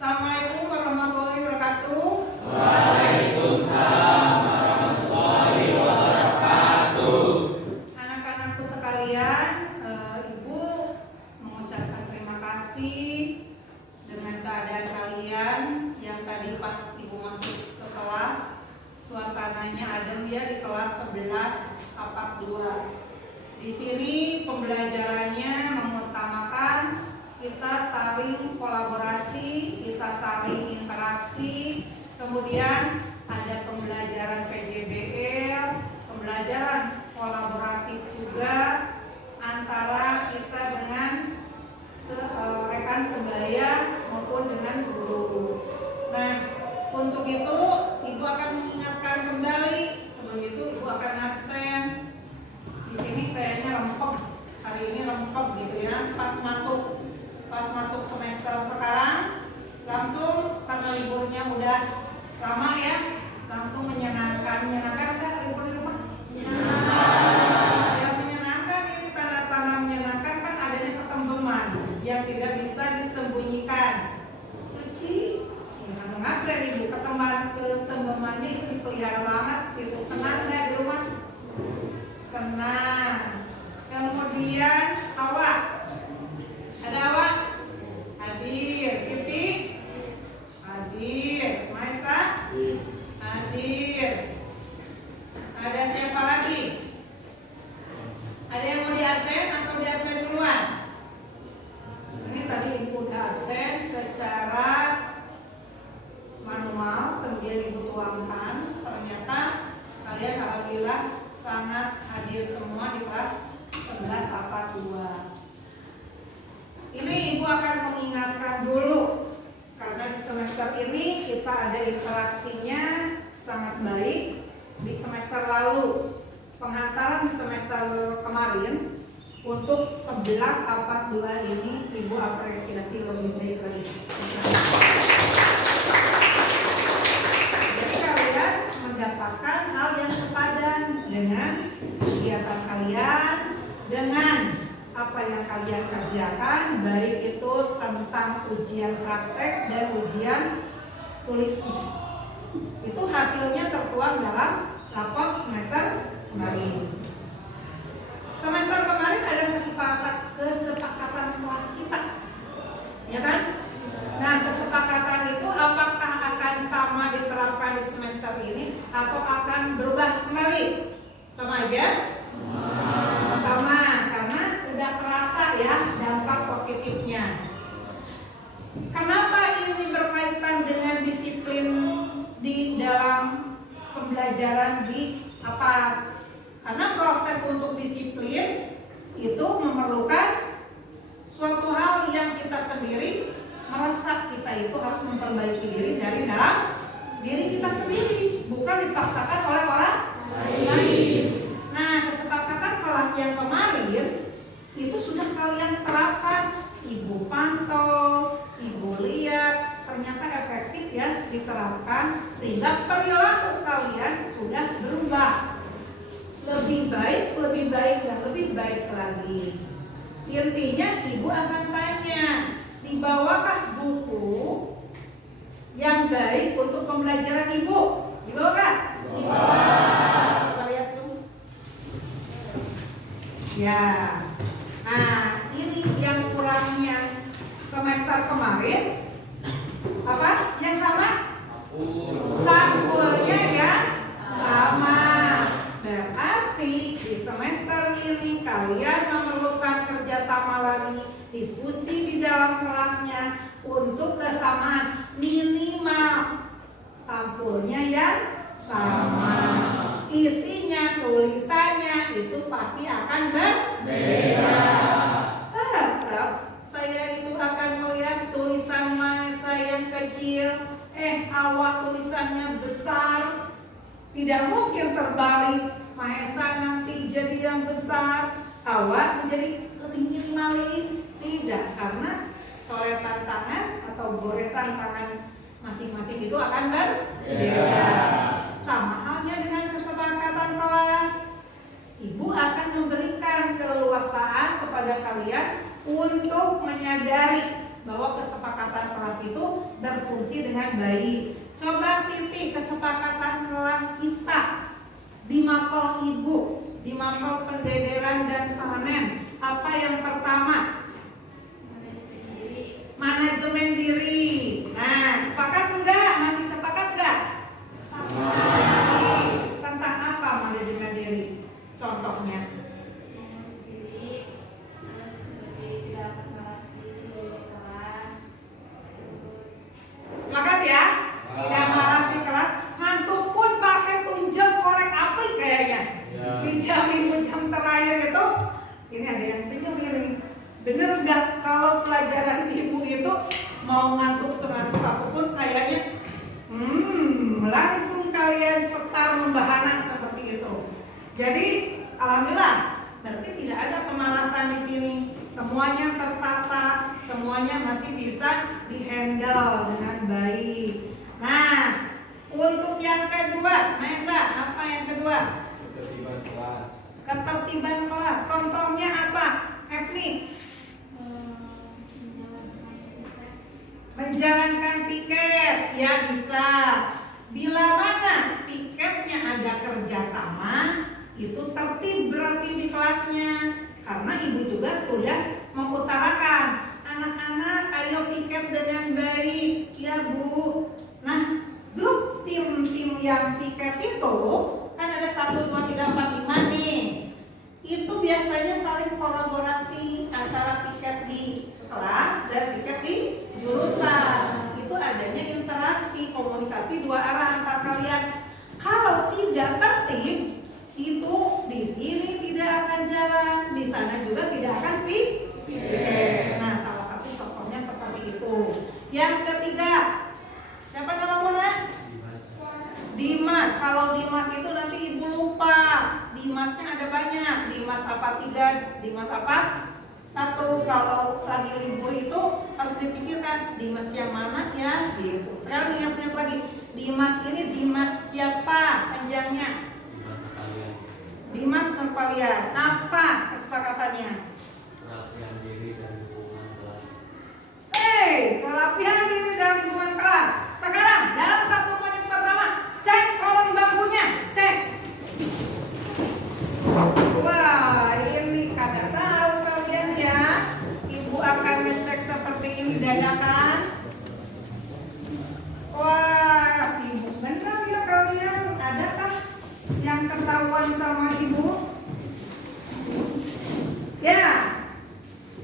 Assalamualaikum warahmatullahi wabarakatuh. Waalaikumsalam warahmatullahi wabarakatuh. Anak-anakku sekalian, Ibu mengucapkan terima kasih dengan keadaan kalian yang tadi pas Ibu masuk ke kelas, suasananya adem ya di kelas 11 tapak 2. Di sini pembelajarannya mengutamakan kita saling kolaborasi, kita saling interaksi, kemudian ada pembelajaran PJBL, pembelajaran kolaboratif juga antara kita dengan rekan sebaya maupun dengan guru. Nah, untuk itu Ibu akan mengingatkan kembali, sebelum itu Ibu akan absen. Di sini kayaknya lempeng, hari ini lempeng gitu ya, pas masuk semester sekarang langsung karena liburnya udah lama ya, langsung menyenangkan nggak libur di rumah? Ya menyenangkan, ini tanda-tanda menyenangkan kan adanya ketembeman yang tidak bisa disembunyikan. Suci, jangan ngabsen Ibu, ketembemannya itu dipelihara banget gitu. Senang nggak di rumah? Senang. Kemudian Awak, ada Awak? Hadir. Siti? Hadir. Maisa? Hadir. Ada siapa lagi? Ada yang mau diabsen atau diabsen duluan? Ini tadi Ibu udah absen secara manual, kemudian Ibu tuangkan. Ternyata kalian alhamdulillah sangat hadir semua di kelas 11 tapak 2. Ini Ibu akan mengingatkan dulu karena di semester ini kita ada interaksinya sangat baik. Di semester lalu, penghantaran di semester kemarin untuk 11 tapak 2 ini Ibu apresiasi lebih baik lagi. Jadi kalian mendapatkan hal yang sepadan dengan kegiatan kalian, dengan apa yang kalian kerjakan, baik itu tentang ujian praktek dan ujian tulisnya. Itu hasilnya tertuang dalam rapot semester kemarin. Semester kemarin ada kesepakatan kelas kita, ya kan? Nah, kesepakatan itu apakah akan sama diterapkan di semester ini atau akan berubah kembali? Sama aja? Sama, karena udah terasa ya dampak positifnya. Kenapa ini berkaitan dengan disiplin di dalam pembelajaran di apa? Karena proses untuk disiplin itu memerlukan suatu hal yang kita sendiri merasa kita itu harus memperbaiki diri dari dalam diri kita sendiri, bukan dipaksakan oleh orang lain. Nah, kesepakatan kelas yang kemarin itu sudah kalian terapkan, Ibu pantau, Ibu lihat, ternyata efektif ya diterapkan sehingga perilaku kalian sudah berubah. Lebih baik dan lebih baik lagi. Intinya Ibu akan tanya, dibawakah buku yang baik untuk pembelajaran Ibu? Dibawakah? Coba lihat Cung. Ya. Nah, ini yang kurangnya semester kemarin. Apa? Yang sama? Sampulnya ya sama. Berarti di semester ini kalian memerlukan kerjasama lagi, diskusi di dalam kelasnya untuk kesamaan minimal sampulnya yang sama, isinya, tulisannya itu pasti akan berbeda. Tetap saya itu akan melihat tulisan Maisa yang kecil, Awak tulisannya besar. Tidak mungkin terbalik, Maisa nanti jadi yang besar, Awak menjadi lebih minimalis. Tidak, karena coretan tangan atau goresan tangan masing-masing itu akan berbeda. Sama halnya dengan kesepakatan kelas. Ibu akan memberikan keleluasaan kepada kalian untuk menyadari bahwa kesepakatan kelas itu berfungsi dengan baik. Coba Siti, kesepakatan kelas kita di mapel ibu, di mapel pendederan dan panen, apa yang pertama? Manajemen diri. Nah, sepakat enggak? Masih sepakat enggak? Masih. Tentang apa manajemen diri? Contohnya? Sepakat ya? Tidak malas di kelas, ngantuk pun pakai tunjang korek api kayaknya. Di jam terakhir itu, ini ada yang senyum ini. Bener nggak kalau pelajaran ibu itu mau ngantuk sengantuk apapun kayaknya langsung kalian cetar membahana seperti itu. Jadi alhamdulillah berarti tidak ada kemalasan di sini. Semuanya tertata, semuanya masih bisa dihandle dengan baik. Nah, untuk yang kedua, Maesa, apa yang kedua? Ketertiban kelas. Ketertiban kelas. Contohnya apa? Efni? Menjalankan piket, ya bisa. Bila mana piketnya ada kerjasama, itu tertib berarti di kelasnya. Karena ibu juga sudah mengutarakan, anak-anak ayo piket dengan baik, ya Bu. Nah, grup tim-tim yang piket itu kan ada 1, 2, 3, 4, 5 nih. Itu biasanya saling kolaborasi antara piket di kelas dan piket di jurusan. Itu adanya interaksi, komunikasi dua arah antar kalian. Kalau tidak tertib, itu di sini tidak akan jalan, di sana juga tidak akan piket. Nah, salah satu contohnya seperti itu. Yang ketiga, siapa nama Muna? Dimas. Kalau Dimas itu nanti ibu lupa. Dimasnya ada banyak. Dimas apa 3, Dimas apa 1. Kalau lagi libur itu harus dipikirkan Dimas yang mana ya gitu. Sekarang ingat-ingat lagi. Dimas ini Dimas siapa panjangnya? Dimas Nurpalian. Apa kesepakatannya? Pelatihan diri dan lingkungan kelas. Pelatihan diri dan lingkungan kelas. Sekarang dalam 1 menit pertama, cek kolom bangkunya, cek. Wah, ini kagak tahu kalian ya. Ibu akan ngecek seperti ini dadakan. Wah, sibuk benar ya kalian. Adakah yang ketahuan sama ibu? Ya,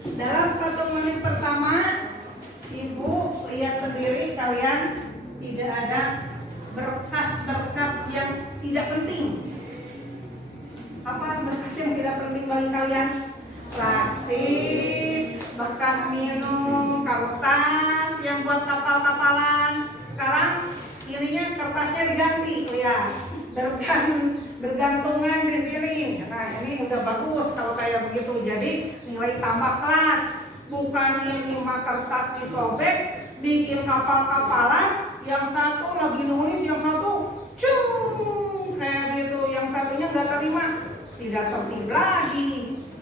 dalam 1 menit pertama ibu lihat sendiri kalian tidak ada berkas-berkas yang tidak penting. Apa berkas yang tidak penting bagi kalian? Plastik, bekas minum, kertas yang buat kapal-kapalan. Sekarang ininya kertasnya diganti, lihat. Bergantungan di sini. Nah, ini udah bagus kalau kayak begitu. Jadi nilai tambah kelas. Bukan ini mah kertas disobek, bikin kapal-kapalan. Yang satu lagi nulis, yang satu kayak gitu. Yang satunya nggak terima, tidak tertib lagi.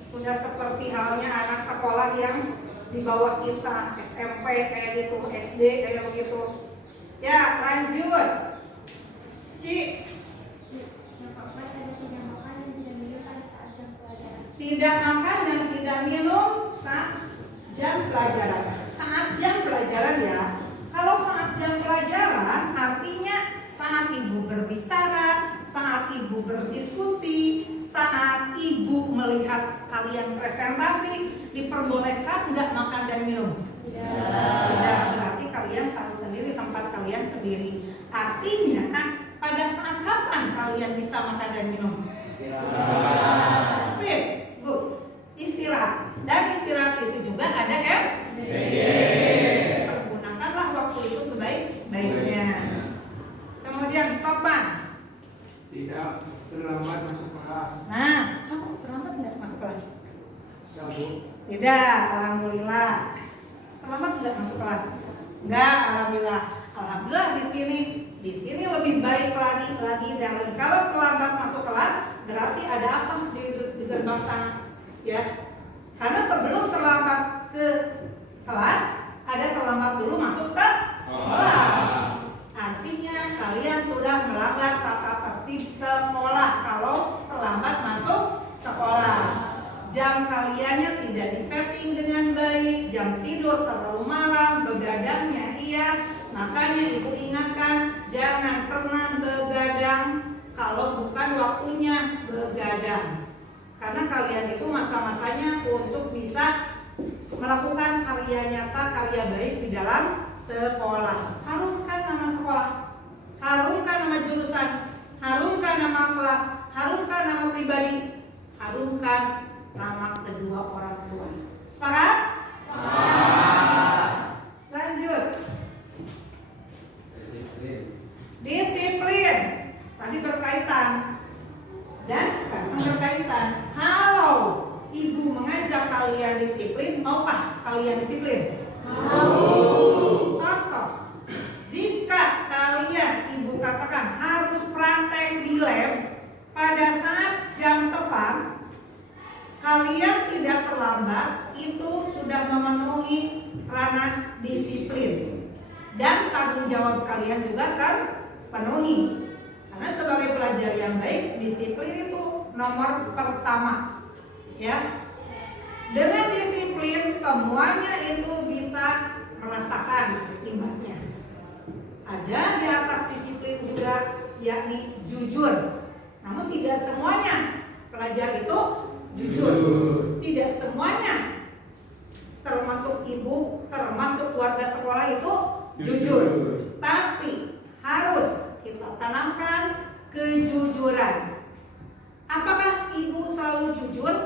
Sudah seperti halnya anak sekolah yang di bawah kita, SMP kayak gitu, SD kayak begitu. Ya, lanjut. Ci. Tidak makan dan tidak minum saat jam pelajaran. Saat jam pelajaran ya. Kalau saat jam pelajaran artinya saat ibu berbicara, saat ibu berdiskusi, saat ibu melihat kalian presentasi, diperbolehkan nggak makan dan minum? Tidak. Berarti kalian tahu sendiri tempat kalian sendiri. Artinya pada saat kapan kalian bisa makan dan minum? Istirahat. Sip, good. Istirahat. Dan istirahat itu juga ada MBG. Pergunakanlah waktu itu sebaik-baiknya. Kemudian Topan. Tidak terlambat masuk kelas. Nah, kamu terlambat nggak masuk kelas? Ya, Bu. Tidak, alhamdulillah. Terlambat nggak masuk kelas? Nggak, alhamdulillah. Alhamdulillah di sini lebih baik lagi dan lagi. Kalau terlambat masuk kelas, berarti ada apa di gerbang sana? Ya, karena sebelum terlambat ke kelas ada terlambat dulu masuk sekolah. Artinya kalian sudah melanggar tata tertib sekolah kalau terlambat masuk sekolah. Jam kaliannya tidak disetting dengan baik, jam tidur terlalu malam, begadangnya iya. Makanya ibu ingatkan, jangan pernah begadang kalau bukan waktunya begadang. Karena kalian itu masa-masanya untuk bisa melakukan karya nyata, karya baik di dalam sekolah. Harumkan nama sekolah, harumkan nama jurusan, harumkan nama kelas, harumkan nama pribadi, harumkan nama kedua orang tua. Sepakat? Lanjut. Disiplin. Tadi berkaitan dan sekarang berkaitan. Kalau ibu mengajak kalian disiplin, maukah kalian disiplin? Mau. Contoh, jika kalian ibu katakan harus praktek di lab pada saat jam tepat, kalian tidak terlambat, itu sudah memenuhi ranah disiplin. Dan tanggung jawab kalian juga terpenuhi. Karena sebagai pelajar yang baik, disiplin itu nomor pertama. Ya. Dengan disiplin semuanya itu bisa merasakan imbasnya. Ada di atas disiplin juga, yakni jujur. Namun tidak semuanya pelajar itu jujur. Tidak semuanya, termasuk ibu, termasuk warga sekolah itu jujur. Tapi harus kita tanamkan kejujuran. Apakah ibu selalu jujur?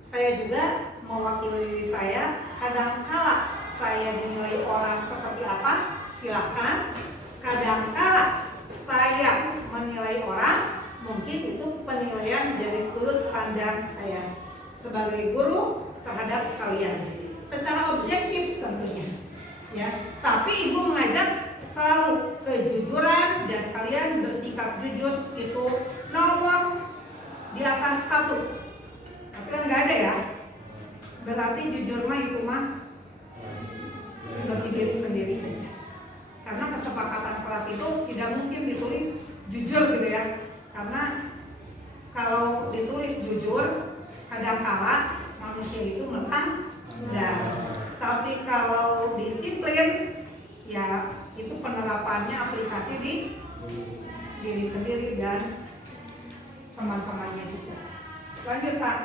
Saya juga mewakili diri saya. Kadangkala saya dinilai orang seperti apa, silakan. Kadangkala saya menilai orang, mungkin itu penilaian dari sudut pandang saya sebagai guru terhadap kalian, secara objektif tentunya, ya. Tapi ibu mengajak selalu kejujuran dan kalian bersikap jujur itu nomor di atas 1. Tapi kan nggak ada ya. Berarti jujur mah itu mah bagi diri sendiri saja. Karena kesepakatan kelas itu tidak mungkin ditulis jujur gitu ya. Karena kalau ditulis jujur, kadangkala manusia itu melekang dan tapi kalau disiplin, ya itu penerapannya aplikasi di diri sendiri dan teman-temannya juga. Lanjut Pak.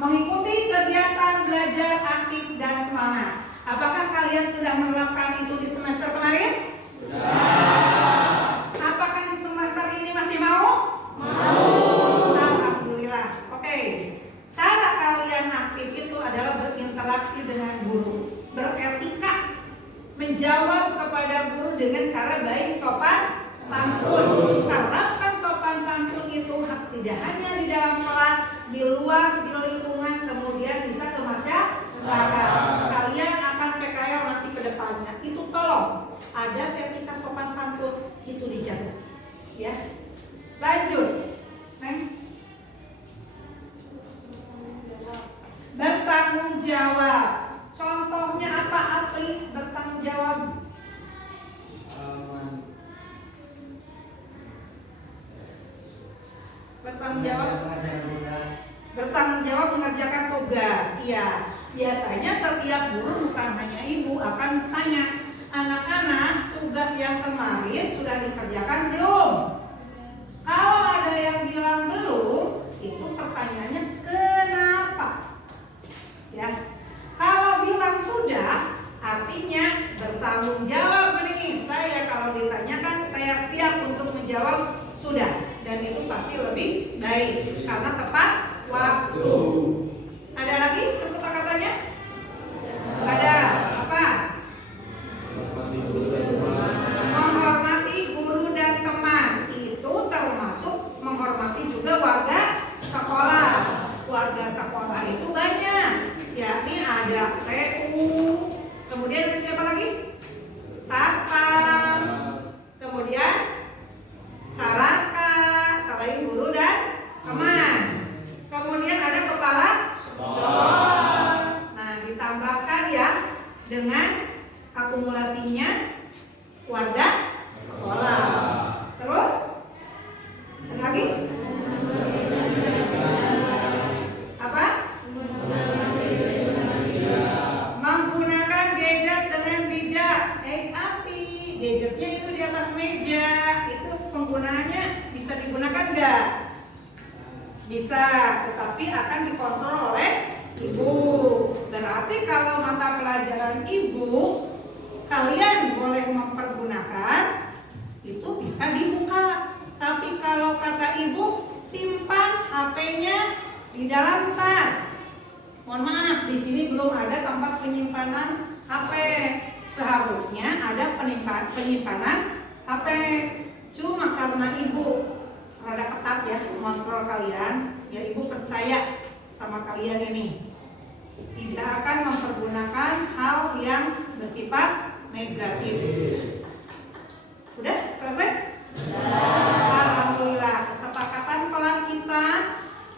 Mengikuti kegiatan belajar aktif dan semangat. Apakah kalian sudah menerapkan itu di semester kemarin? Sudah. Apakah di semester ini masih mau? Mau. Alhamdulillah. Oke. Cara kalian aktif itu adalah berinteraksi dengan guru, beretika, menjawab kepada guru dengan cara baik, sopan, santun. Terapkan sopan santun itu tidak hanya di dalam kelas, di luar, di lingkungan, kemudian bisa ke masyarakat. Kalian akan PKL nanti ke depannya. Itu tolong ada etika sopan santun itu dijaga. Ya. Lanjut. Neng. Bertanggung jawab. Contohnya apa, Apri? Bertanggung jawab. Bertanggung jawab. Bertanggung jawab mengerjakan tugas. Iya. Biasanya setiap guru, bukan hanya ibu, akan tanya, anak-anak tugas yang kemarin sudah dikerjakan belum? Kalau ada yang bilang belum, itu pertanyaannya kenapa? Ya. Kalau bilang sudah, artinya bertanggung jawab nih. Saya kalau ditanyakan, saya siap untuk menjawab sudah. Dan itu pasti lebih baik karena tepat waktu. Ada lagi kesepakatannya? Ada. Apa? Menghormati guru dan teman. Itu termasuk menghormati juga warga sekolah. Warga sekolah itu banyak. Yakni ada TU, kemudian ada siapa lagi? Satpam, kemudian Caraka, selain guru dan teman. Kemudian ada kepala sekolah. dengan akumulasinya warga sekolah. Terus ada lagi? Apa? Menggunakan gadget dengan bijak. Api gadgetnya itu di atas meja, itu penggunaannya bisa digunakan nggak? Bisa, tetapi akan dikontrol oleh ibu. Berarti kalau mata pelajaran ibu kalian boleh mempergunakan, itu bisa dibuka. Tapi kalau kata ibu, simpan HP-nya di dalam tas. Mohon maaf, di sini belum ada tempat penyimpanan HP. Seharusnya ada penyimpanan HP. Cuma karena ibu rada ketat ya mengontrol kalian, ya ibu percaya sama kalian ini tidak akan mempergunakan hal yang bersifat negatif. Udah selesai? Alhamdulillah, kesepakatan kelas kita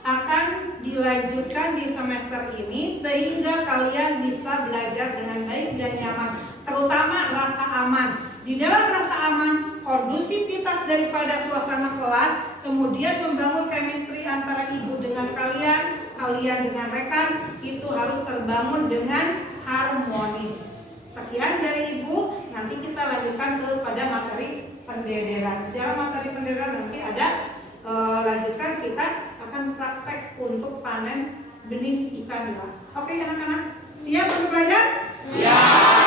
akan dilanjutkan di semester ini sehingga kalian bisa belajar dengan baik dan nyaman, terutama rasa aman. Di dalam rasa aman, kondusivitas daripada suasana kelas, kemudian membangun chemistry antara ibu dengan kalian, kalian dengan rekan, itu harus terbangun dengan harmonis. Sekian dari ibu, nanti kita lanjutkan kepada materi penderderan. Di dalam materi penderderan nanti ada lanjutkan, kita akan praktek untuk panen benih ikan nila. Oke anak-anak, siap untuk belajar? Siap.